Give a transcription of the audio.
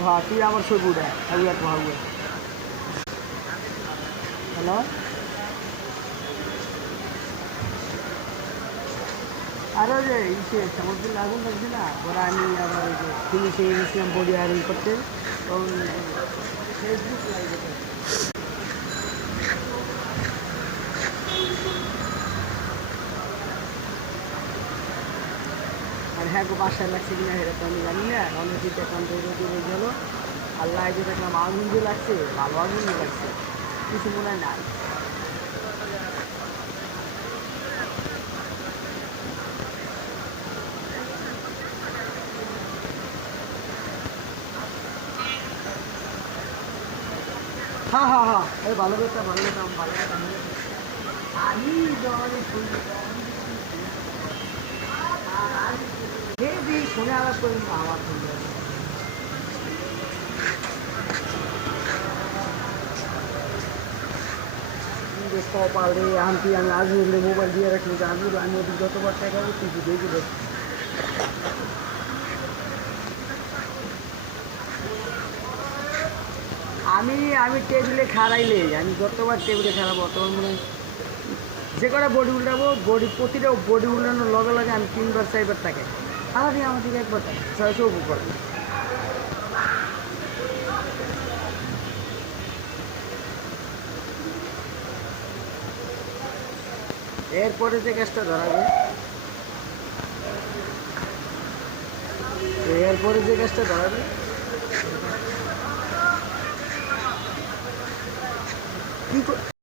हाँ तुई आमार ছবি উড়া আগুয়া তো আগুয়া হ্যালো আরও যে ইসে সমুদ্রে আগুন লাগছে না ওরা আমি আবার ওই যে ফিনিশে গেছিলাম বডি আর ই করতে তখন ফেসবুক লাইভে আর হ্যাঁ গো বাসায় লাগছে কিনা সেটা তো আমি জানি না অনেক এখন দৌড়ে গেল আর লাইভে দেখলাম আগুন যে লাগছে ভালো আগুন লাগছে কিছু মনে হয় নাই हाँ हाँ हाँ अरे भालो बेटा আমি শুনে আলাপ করি আমার কপালে আনটি আমি আজুরলে মোবাইল দিয়ে রাখি আজুর আমি ওদের যতবার টাকা তুই দেখি দেখ আমি আমি টেবিলে খাড়াইলে আমি যতবার টেবিলে খারাপো তখন মানে যে কটা বডি উল্টাবো বডি প্রতিটা বডি উল্টানোর লগে লগে আমি 3বার 4বার টাকা সারাদিন আমার দিকে একবার টাকা 600 উপর করে এরপরে যে গ্যাসটা ধরাবে এরপরে যে গ্যাসটা ধরাবে কি